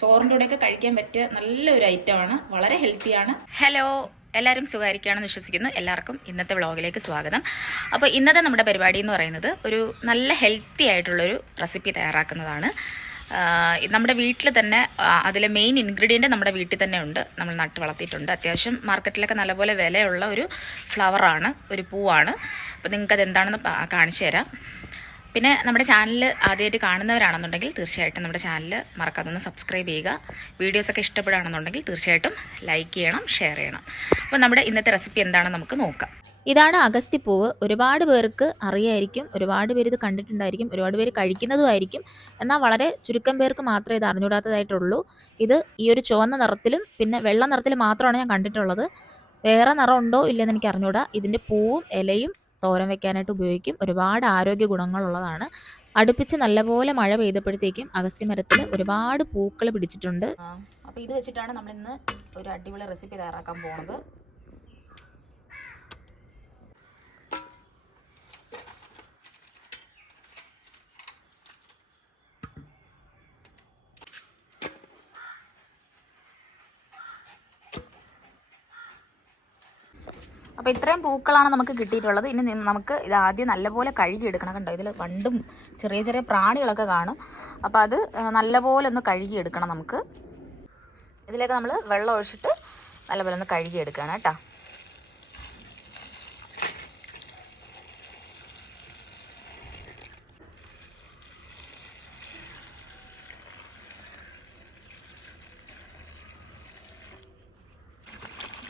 ചോറിന്റെ കൂടെയൊക്കെ കഴിക്കാൻ പറ്റിയ നല്ലൊരു ഐറ്റമാണ്. വളരെ ഹെൽത്തിയാണ്. ഹലോ എല്ലാവരും സുഖമായിരിക്കുകയാണെന്ന് വിശ്വസിക്കുന്നു. എല്ലാവർക്കും ഇന്നത്തെ വ്ളോഗിലേക്ക് സ്വാഗതം. അപ്പോൾ ഇന്നത്തെ നമ്മുടെ പരിപാടി എന്ന് പറയുന്നത് ഒരു നല്ല ഹെൽത്തി ആയിട്ടുള്ളൊരു റെസിപ്പി തയ്യാറാക്കുന്നതാണ്. നമ്മുടെ വീട്ടിൽ തന്നെ അതിലെ മെയിൻ ഇൻഗ്രീഡിയന്റ് നമ്മുടെ വീട്ടിൽ തന്നെ ഉണ്ട്. നമ്മൾ നട്ട് വളർത്തിയിട്ടുണ്ട്. അത്യാവശ്യം മാർക്കറ്റിലൊക്കെ നല്ലപോലെ വിലയുള്ള ഒരു ഫ്ലവറാണ് ഒരു പൂവാണ്. അപ്പോൾ നിങ്ങൾക്ക് അത് എന്താണെന്ന് കാണിച്ചു തരാം. പിന്നെ നമ്മുടെ ചാനൽ ആദ്യമായിട്ട് കാണുന്നവരാണെന്നുണ്ടെങ്കിൽ തീർച്ചയായിട്ടും നമ്മുടെ ചാനൽ മറക്കാതെ ഒന്ന് സബ്സ്ക്രൈബ് ചെയ്യുക. വീഡിയോസൊക്കെ ഇഷ്ടപ്പെടുകയാണെന്നുണ്ടെങ്കിൽ തീർച്ചയായിട്ടും ലൈക്ക് ചെയ്യണം ഷെയർ ചെയ്യണം. അപ്പോൾ നമ്മുടെ ഇന്നത്തെ റെസിപ്പി എന്താണെന്ന് നമുക്ക് നോക്കാം. ഇതാണ് അഗസ്തിപ്പൂവ് ഒരുപാട് പേർക്ക് അറിയായിരിക്കും ഒരുപാട് പേര് ഇത് കണ്ടിട്ടുണ്ടായിരിക്കും ഒരുപാട് പേര് കഴിക്കുന്നതുമായിരിക്കും എന്നാൽ വളരെ ചുരുക്കം പേർക്ക് മാത്രമേ ഇത് അറിഞ്ഞുകൂടാത്തതായിട്ടുള്ളൂ. ഇത് ഈ ഒരു ചുവന്ന നിറത്തിലും പിന്നെ വെള്ള നിറത്തിലും മാത്രമാണ് ഞാൻ കണ്ടിട്ടുള്ളത്. വേറെ നിറം ഉണ്ടോ ഇല്ലെന്ന് എനിക്ക് അറിഞ്ഞൂടാ ഇതിന്റെ പൂവും ഇലയും തോരൻ വെക്കാനായിട്ട് ഉപയോഗിക്കും. ഒരുപാട് ആരോഗ്യ ഗുണങ്ങളുള്ളതാണ്. അടുപ്പിച്ച് നല്ലപോലെ മഴ പെയ്തപ്പോഴത്തേക്കും അഗസ്ത്യ മരത്തിൽ ഒരുപാട് പൂക്കൾ പിടിച്ചിട്ടുണ്ട്. അപ്പോൾ ഇത് വെച്ചിട്ടാണ് നമ്മൾ ഇന്ന് ഒരു അടിപൊളി റെസിപ്പി തയ്യാറാക്കാൻ പോകുന്നത് അപ്പോൾ ഇത്രയും പൂക്കളാണ് നമുക്ക് കിട്ടിയിട്ടുള്ളത്. ഇനി നമുക്ക് ഇത് ആദ്യം നല്ലപോലെ കഴുകി എടുക്കണം കണ്ടോ? ഇതിൽ വണ്ടും ചെറിയ ചെറിയ പ്രാണികളൊക്കെ കാണും. അപ്പോൾ അത് നല്ലപോലെ ഒന്ന് കഴുകി എടുക്കണം നമുക്ക്. ഇതിലേക്ക് നമ്മൾ വെള്ളം ഒഴിച്ചിട്ട് നല്ലപോലെ ഒന്ന് കഴുകി എടുക്കണം കേട്ടോ.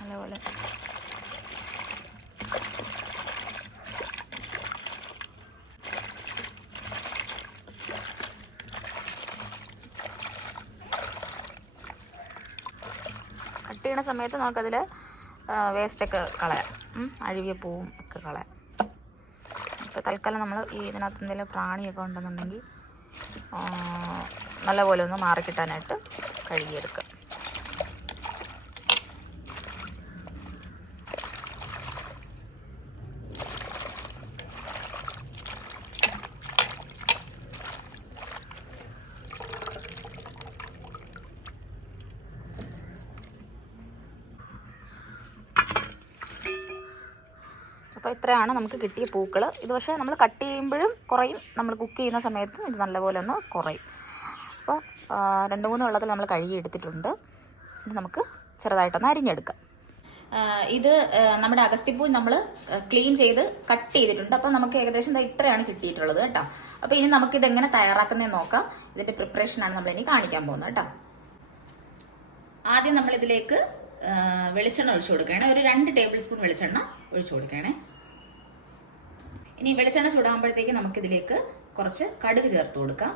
നല്ലപോലെ ചെയ്യണ സമയത്ത് നമുക്കതിൽ വേസ്റ്റൊക്കെ കളയാം. അഴുകിയ പൂവും ഒക്കെ കളയാം. ഇപ്പോൾ തൽക്കാലം നമ്മൾ ഈ ഇതിനകത്ത് എന്തെങ്കിലും പ്രാണിയൊക്കെ ഉണ്ടെന്നുണ്ടെങ്കിൽ നല്ലപോലെ ഒന്ന് മാറിക്കിട്ടാനായിട്ട് കഴുകിയെടുക്കുക അപ്പോൾ ഇത്രയാണ് നമുക്ക് കിട്ടിയ പൂക്കൾ ഇത് പക്ഷേ നമ്മൾ കട്ട് ചെയ്യുമ്പോഴും കുറയും. നമ്മൾ കുക്ക് ചെയ്യുന്ന സമയത്തും ഇത് നല്ലപോലെ ഒന്ന് കുറയും. അപ്പോൾ രണ്ട് മൂന്ന് വെള്ളത്തിൽ നമ്മൾ കഴുകി എടുത്തിട്ടുണ്ട്. ഇത് നമുക്ക് ചെറുതായിട്ടൊന്ന് അരിഞ്ഞെടുക്കാം. ഇത് നമ്മുടെ അഗസ്തിപ്പൂ നമ്മൾ ക്ലീൻ ചെയ്ത് കട്ട് ചെയ്തിട്ടുണ്ട്. അപ്പോൾ നമുക്ക് ഏകദേശം ഇത്രയാണ് കിട്ടിയിട്ടുള്ളത് കേട്ടോ. അപ്പോൾ ഇനി നമുക്ക് ഇത് എങ്ങനെ തയ്യാറാക്കുന്നതെന്ന് നോക്കാം. ഇതിന്റെ പ്രിപ്പറേഷനാണ് നമ്മൾ ഇനി കാണിക്കാൻ പോകുന്നത് കേട്ടോ. ആദ്യം നമ്മൾ ഇതിലേക്ക് വെളിച്ചെണ്ണ ഒഴിച്ചു കൊടുക്കണേ ഒരു രണ്ട് ടേബിൾ സ്പൂൺ വെളിച്ചെണ്ണ ഒഴിച്ചു കൊടുക്കുകയാണേ. ഇനി വെളിച്ചെണ്ണ ചൂടാകുമ്പോഴത്തേക്ക് നമുക്കിതിലേക്ക് കുറച്ച് കടുക് ചേർത്ത് കൊടുക്കാം.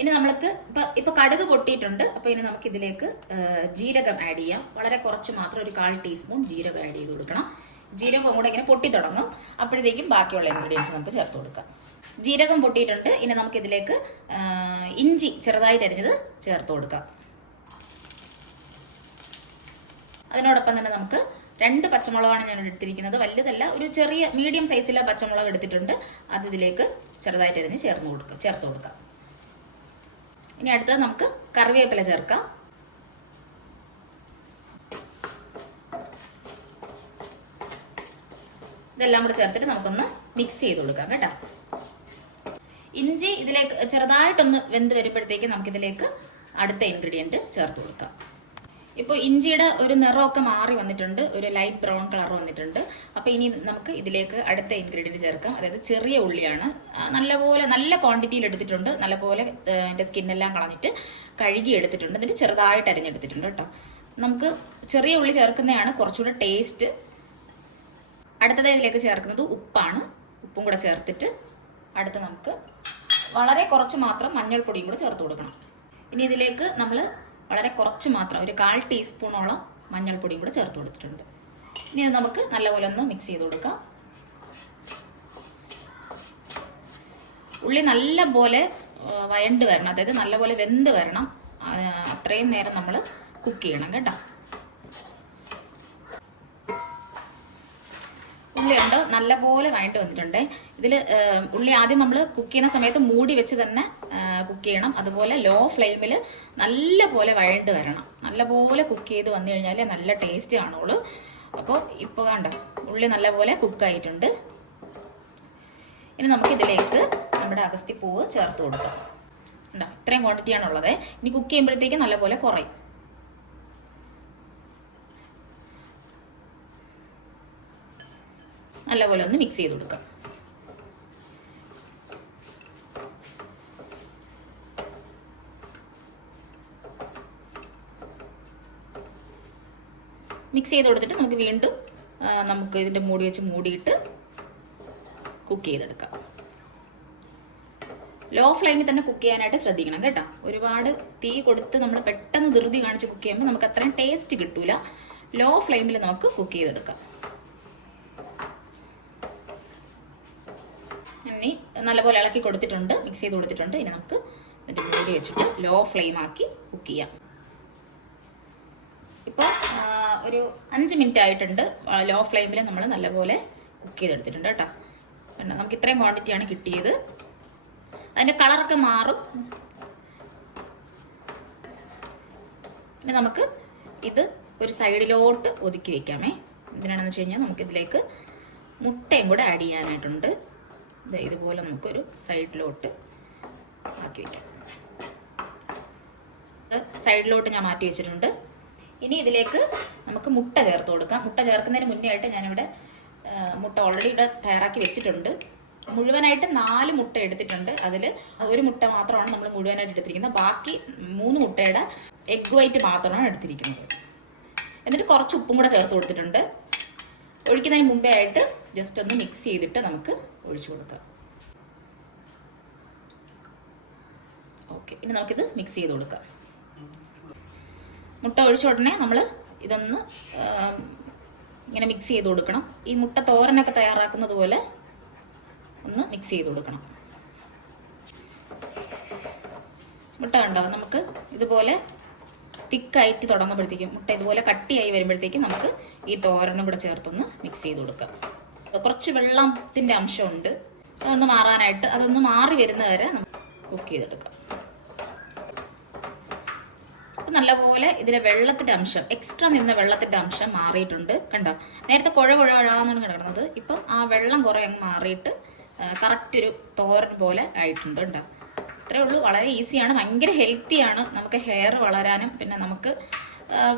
ഇനി നമ്മൾക്ക് ഇപ്പൊ ഇപ്പൊ കടുക് പൊട്ടിയിട്ടുണ്ട്. അപ്പോൾ ഇനി നമുക്ക് ഇതിലേക്ക് ജീരകം ആഡ് ചെയ്യാം. വളരെ കുറച്ച് മാത്രം ഒരു കാൽ ടീസ്പൂൺ ജീരകം ആഡ് ചെയ്ത് കൊടുക്കണം. ജീരകം കൂടെ ഇങ്ങനെ പൊട്ടി തുടങ്ങും. അപ്പോഴത്തേക്കും ബാക്കിയുള്ള ഇൻഗ്രീഡിയൻസ് നമുക്ക് ചേർത്ത് കൊടുക്കാം. ജീരകം പൊട്ടിയിട്ടുണ്ട്. ഇനി നമുക്ക് ഇതിലേക്ക് ഇഞ്ചി ചെറുതായിട്ട് അരിഞ്ഞത് ചേർത്ത് കൊടുക്കാം. അതിനോടൊപ്പം തന്നെ നമുക്ക് രണ്ട് പച്ചമുളകാണ് ഞാൻ എടുത്തിരിക്കുന്നത്. വലുതല്ല ഒരു ചെറിയ മീഡിയം സൈസിലെ പച്ചമുളക് എടുത്തിട്ടുണ്ട്. അത് ഇതിലേക്ക് ചെറുതായിട്ട് ഇതിന് ചേർന്ന് കൊടുക്കാം ചേർത്ത് കൊടുക്കാം. ഇനി അടുത്തത് നമുക്ക് കറിവേപ്പില ചേർക്കാം. ഇതെല്ലാം കൂടെ ചേർത്തിട്ട് നമുക്കൊന്ന് മിക്സ് ചെയ്ത് കൊടുക്കാം കേട്ടോ. ഇഞ്ചി ഇതിലേക്ക് ചെറുതായിട്ടൊന്ന് വെന്ത് വരുമ്പോഴത്തേക്ക് നമുക്കിതിലേക്ക് അടുത്ത ഇൻഗ്രീഡിയന്റ് ചേർത്ത് കൊടുക്കാം. ഇപ്പോൾ ഇഞ്ചിയുടെ ഒരു നിറമൊക്കെ മാറി വന്നിട്ടുണ്ട്. ഒരു ലൈറ്റ് ബ്രൗൺ കളർ വന്നിട്ടുണ്ട്. അപ്പോൾ ഇനി നമുക്ക് ഇതിലേക്ക് അടുത്ത ഇൻഗ്രീഡിയന്റ് ചേർക്കാം. അതായത് ചെറിയ ഉള്ളിയാണ്. നല്ലപോലെ നല്ല ക്വാണ്ടിറ്റിയിൽ എടുത്തിട്ടുണ്ട്. നല്ലപോലെ എന്റെ സ്കിന്നെല്ലാം കളഞ്ഞിട്ട് കഴുകി എടുത്തിട്ടുണ്ട്. എന്നിട്ട് ചെറുതായിട്ട് അരിഞ്ഞെടുത്തിട്ടുണ്ട് കേട്ടോ. നമുക്ക് ചെറിയ ഉള്ളി ചേർക്കുന്നതാണ് കുറച്ചുകൂടെ ടേസ്റ്റ് അടുത്തത് ഇതിലേക്ക് ചേർക്കുന്നത് ഉപ്പാണ്. ഉപ്പും കൂടെ ചേർത്തിട്ട് അടുത്ത് നമുക്ക് വളരെ കുറച്ച് മാത്രം മഞ്ഞൾപ്പൊടിയും കൂടെ ചേർത്ത് കൊടുക്കണം. ഇനി ഇതിലേക്ക് നമ്മൾ വളരെ കുറച്ച് മാത്രം ഒരു കാൽ ടീസ്പൂണോളം മഞ്ഞൾപ്പൊടിയും കൂടെ ചേർത്ത് കൊടുത്തിട്ടുണ്ട്. ഇനി നമുക്ക് നല്ലപോലെ ഒന്ന് മിക്സ് ചെയ്ത് കൊടുക്കാം. ഉള്ളി നല്ലപോലെ വയണ്ട് വരണം. അതായത് നല്ലപോലെ വെന്ത് വരണം. അത്രയും നേരം നമ്മൾ കുക്ക് ചെയ്യണം കേട്ടോ. ഉള്ളി ഉണ്ട് നല്ലപോലെ വയണ്ട് വന്നിട്ടുണ്ട്. ഇതിൽ ഉള്ളി ആദ്യം നമ്മൾ കുക്ക് ചെയ്യുന്ന സമയത്ത് മൂടി വെച്ച് തന്നെ കുക്ക് ചെയ്യണം. അതുപോലെ ലോ ഫ്ലെയിമിൽ നല്ല പോലെ വഴണ്ട് വരണം. നല്ലപോലെ കുക്ക് ചെയ്ത് വന്നു കഴിഞ്ഞാൽ നല്ല ടേസ്റ്റ് കാണുള്ളൂ. അപ്പോൾ ഇപ്പോൾ കണ്ടോ ഉള്ളി നല്ലപോലെ കുക്കായിട്ടുണ്ട് ഇനി നമുക്ക് ഇതിലേക്ക് നമ്മുടെ അഗസ്തിപ്പൂവ് ചേർത്ത് കൊടുക്കാം. ഉണ്ടോ ഇത്രയും ക്വാണ്ടിറ്റി ആണുള്ളത് ഇനി കുക്ക് ചെയ്യുമ്പോഴത്തേക്ക് നല്ലപോലെ കുറയും. നല്ലപോലെ ഒന്ന് മിക്സ് ചെയ്ത് കൊടുക്കാം. മിക്സ് ചെയ്ത് കൊടുത്തിട്ട് നമുക്ക് വീണ്ടും നമുക്ക് ഇതിന്റെ മൂടി വെച്ച് മൂടിയിട്ട് കുക്ക് ചെയ്തെടുക്കാം. ലോ ഫ്ലെയിമിൽ തന്നെ കുക്ക് ചെയ്യാനായിട്ട് ശ്രദ്ധിക്കണം കേട്ടോ. ഒരുപാട് തീ കൊടുത്ത് നമ്മൾ പെട്ടെന്ന് ധൃതി കാണിച്ച് കുക്ക് ചെയ്യുമ്പോൾ നമുക്ക് അത്രയും ടേസ്റ്റ് കിട്ടൂല. ലോ ഫ്ലെയിമിൽ നമുക്ക് കുക്ക് ചെയ്തെടുക്കാം. ഇനി നല്ലപോലെ ഇളക്കി കൊടുത്തിട്ടുണ്ട് മിക്സ് ചെയ്ത് കൊടുത്തിട്ടുണ്ട്. ഇനി നമുക്ക് മൂടി വെച്ചിട്ട് ലോ ഫ്ലെയിം ആക്കി കുക്ക് ചെയ്യാം. ഒരു അഞ്ച് മിനിറ്റ് ആയിട്ടുണ്ട്. ലോ ഫ്ലെയിമിൽ നമ്മൾ നല്ലപോലെ കുക്ക് ചെയ്തെടുത്തിട്ടുണ്ട് കേട്ടോ. കണ്ടോ? നമുക്ക് ഇത്രയും ക്വാണ്ടിറ്റിയാണ് കിട്ടിയത്. അതിന്റെ കളറൊക്കെ മാറും. പിന്നെ നമുക്ക് ഇത് ഒരു സൈഡിലോട്ട് ഒതുക്കി വെക്കാമേ. എന്തിനാണെന്ന് വെച്ച് കഴിഞ്ഞാൽ നമുക്ക് ഇതിലേക്ക് മുട്ടയും കൂടെ ആഡ് ചെയ്യാനായിട്ടുണ്ട്. ഇതുപോലെ നമുക്കൊരു സൈഡിലോട്ട് ആക്കി വെക്കാം. സൈഡിലോട്ട് ഞാൻ മാറ്റി വെച്ചിട്ടുണ്ട്. ഇനി ഇതിലേക്ക് നമുക്ക് മുട്ട ചേർത്ത് കൊടുക്കാം. മുട്ട ചേർക്കുന്നതിന് മുന്നേ ആയിട്ട് ഞാനിവിടെ മുട്ട ഓൾറെഡി ഇവിടെ തയ്യാറാക്കി വെച്ചിട്ടുണ്ട്. മുഴുവനായിട്ട് നാല് മുട്ട എടുത്തിട്ടുണ്ട്. അതിൽ ഒരു മുട്ട മാത്രമാണ് നമ്മൾ മുഴുവനായിട്ട് എടുത്തിരിക്കുന്നത്. ബാക്കി മൂന്ന് മുട്ടയുടെ എഗ് വൈറ്റ് മാത്രമാണ് എടുത്തിരിക്കുന്നത്. എന്നിട്ട് കുറച്ച് ഉപ്പും കൂടെ ചേർത്ത് കൊടുത്തിട്ടുണ്ട്. ഒഴിക്കുന്നതിന് മുമ്പേ ആയിട്ട് ജസ്റ്റ് ഒന്ന് മിക്സ് ചെയ്തിട്ട് നമുക്ക് ഒഴിച്ചു കൊടുക്കാം. ഓക്കെ ഇനി നമുക്കിത് മിക്സ് ചെയ്ത് കൊടുക്കാം. മുട്ട ഒഴിച്ച ഉടനെ നമ്മൾ ഇതൊന്ന് ഇങ്ങനെ മിക്സ് ചെയ്ത് കൊടുക്കണം. ഈ മുട്ട തോരനൊക്കെ തയ്യാറാക്കുന്നത് പോലെ ഒന്ന് മിക്സ് ചെയ്ത് കൊടുക്കണം. മുട്ട കണ്ടോ? നമുക്ക് ഇതുപോലെ തിക്കായിട്ട് തുടങ്ങുമ്പോഴത്തേക്കും മുട്ട ഇതുപോലെ കട്ടിയായി വരുമ്പോഴത്തേക്കും നമുക്ക് ഈ തോരനും കൂടെ ചേർത്തൊന്ന് മിക്സ് ചെയ്ത് കൊടുക്കാം. കുറച്ച് വെള്ളത്തിന്റെ അംശമുണ്ട്. അതൊന്ന് മാറാനായിട്ട് അതൊന്ന് മാറി വരുന്നവരെ നമുക്ക് കുക്ക് ചെയ്തെടുക്കാം. ഇപ്പൊ നല്ലപോലെ ഇതിലെ വെള്ളത്തിന്റെ അംശം എക്സ്ട്രാ നിന്ന വെള്ളത്തിന്റെ അംശം മാറിയിട്ടുണ്ട്. കണ്ടോ? നേരത്തെ കുഴ കുഴ കുഴാന്നാണ് കിടക്കുന്നത് ഇപ്പം ആ വെള്ളം കുറെ അങ്ങ് മാറിയിട്ട് കറക്റ്റ് ഒരു തോരൻ പോലെ ആയിട്ടുണ്ട് കണ്ടോ അത്രേ ഉള്ളൂ. വളരെ ഈസിയാണ് ഭയങ്കര ഹെൽത്തിയാണ് നമുക്ക് ഹെയർ വളരാനും. പിന്നെ നമുക്ക്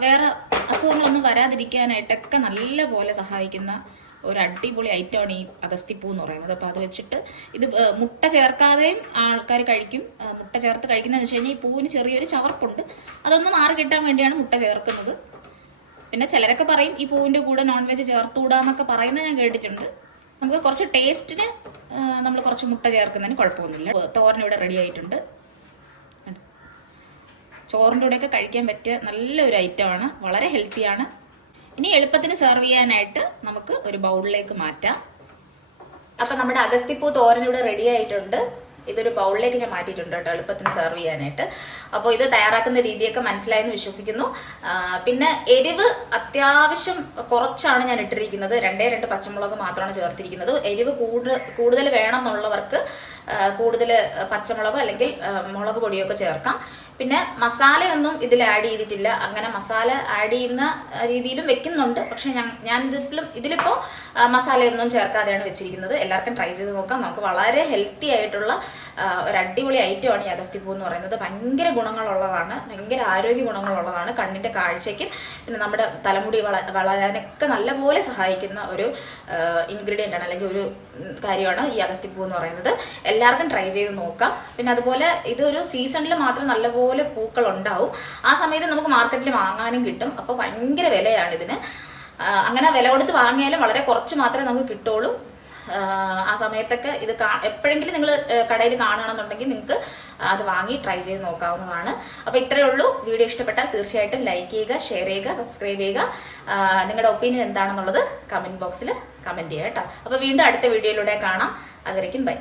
വേറെ അസുഖങ്ങളൊന്നും വരാതിരിക്കാനായിട്ടൊക്കെ നല്ല പോലെ സഹായിക്കുന്ന ഒരു അടിപൊളി ഐറ്റമാണ് ഈ അഗസ്തിപ്പൂ എന്ന് പറയുന്നത്. അപ്പോൾ അത് വെച്ചിട്ട് ഇത് മുട്ട ചേർക്കാതെയും ആൾക്കാർ കഴിക്കും. മുട്ട ചേർത്ത് കഴിക്കുന്നതെന്ന് വെച്ച് കഴിഞ്ഞാൽ ഈ പൂവിന് ചെറിയൊരു ചവർപ്പുണ്ട്. അതൊന്ന് മാറി കിട്ടാൻ വേണ്ടിയാണ് മുട്ട ചേർക്കുന്നത്. പിന്നെ ചിലരൊക്കെ പറയും ഈ പൂവിന്റെ കൂടെ നോൺ വെജ് ചേർത്തുകൂടാന്നൊക്കെ പറയുന്നത് ഞാൻ കേട്ടിട്ടുണ്ട്. നമുക്ക് കുറച്ച് ടേസ്റ്റിന് നമ്മൾ കുറച്ച് മുട്ട ചേർക്കുന്നതിന് കുഴപ്പമൊന്നുമില്ല. തോരൻ ഇവിടെ റെഡി ആയിട്ടുണ്ട്? ചോറിന്റെ കൂടെയൊക്കെ കഴിക്കാൻ പറ്റിയ നല്ലൊരു ഐറ്റമാണ് വളരെ ഹെൽത്തിയാണ് ഇനി എളുപ്പത്തിന് സെർവ് ചെയ്യാനായിട്ട് നമുക്ക് ഒരു ബൗളിലേക്ക് മാറ്റാം. അപ്പൊ നമ്മുടെ അഗസ്തിപ്പൂ തോരൻ ഇവിടെ റെഡി ആയിട്ടുണ്ട്. ഇതൊരു ബൗളിലേക്ക് ഞാൻ മാറ്റിയിട്ടുണ്ട് കേട്ടോ എളുപ്പത്തിന് സെർവ് ചെയ്യാനായിട്ട്. അപ്പോൾ ഇത് തയ്യാറാക്കുന്ന രീതിയൊക്കെ മനസ്സിലായെന്ന് വിശ്വസിക്കുന്നു. പിന്നെ എരിവ് അത്യാവശ്യം കുറച്ചാണ് ഞാൻ ഇട്ടിരിക്കുന്നത്. രണ്ടേ രണ്ട് പച്ചമുളക് മാത്രമാണ് ചേർത്തിരിക്കുന്നത്. എരിവ് കൂടുതൽ കൂടുതൽ വേണം എന്നുള്ളവർക്ക് കൂടുതൽ പച്ചമുളകോ അല്ലെങ്കിൽ മുളക് പൊടിയോ ഒക്കെ ചേർക്കാം. പിന്നെ മസാലയൊന്നും ഇതിൽ ആഡ് ചെയ്തിട്ടില്ല. അങ്ങനെ മസാല ആഡ് ചെയ്യുന്ന രീതിയിലും വെക്കുന്നുണ്ട്. പക്ഷെ ഞാൻ ഇതിലും ഇതിലിപ്പോ മസാലയൊന്നും ചേർക്കാതെയാണ് വെച്ചിരിക്കുന്നത്. എല്ലാവർക്കും ട്രൈ ചെയ്ത് നോക്കാം. നമുക്ക് വളരെ ഹെൽത്തി ആയിട്ടുള്ള ഒരു അടിപൊളി ഐറ്റമാണ് ഈ അഗസ്തിപ്പൂ എന്ന് പറയുന്നത്. ഭയങ്കര ഗുണങ്ങളുള്ളതാണ്. ഭയങ്കര ആരോഗ്യ ഗുണങ്ങളുള്ളതാണ് കണ്ണിന്റെ കാഴ്ചയ്ക്കും പിന്നെ നമ്മുടെ തലമുടി വള വളരാനൊക്കെ നല്ലപോലെ സഹായിക്കുന്ന ഒരു ഇൻഗ്രീഡിയന്റ് ആണ് അല്ലെങ്കിൽ ഒരു കാര്യമാണ് ഈ അഗസ്തിപ്പൂ എന്ന് പറയുന്നത്. എല്ലാവർക്കും ട്രൈ ചെയ്ത് നോക്കാം. പിന്നെ അതുപോലെ ഇതൊരു സീസണിൽ മാത്രം നല്ലപോലെ പൂക്കൾ ഉണ്ടാവും ആ സമയത്ത് നമുക്ക് മാർക്കറ്റിൽ വാങ്ങാനും കിട്ടും. അപ്പോൾ ഭയങ്കര വിലയാണ് ഇതിന്. അങ്ങനെ വില കൊടുത്ത് വാങ്ങിയാലും വളരെ കുറച്ച് മാത്രമേ നമുക്ക് കിട്ടുള്ളൂ. ആ, സമയത്തൊക്കെ ഇത് എപ്പോഴെങ്കിലും നിങ്ങൾ കടയിൽ കാണുകയാണെന്നുണ്ടെങ്കിൽ നിങ്ങൾക്ക് അത് വാങ്ങി ട്രൈ ചെയ്ത് നോക്കാവുന്നതാണ്. അപ്പോൾ ഇത്രയേ ഉള്ളൂ. വീഡിയോ ഇഷ്ടപ്പെട്ടാൽ തീർച്ചയായിട്ടും ലൈക്ക് ചെയ്യുക ഷെയർ ചെയ്യുക സബ്സ്ക്രൈബ് ചെയ്യുക. നിങ്ങളുടെ ഒപ്പീനിയൻ എന്താണെന്നുള്ളത് കമന്റ് ബോക്സിൽ കമന്റ് ചെയ്യുക കേട്ടോ. അപ്പോൾ വീണ്ടും അടുത്ത വീഡിയോയിലൂടെ കാണാം. അതുവരയ്ക്കും ബൈ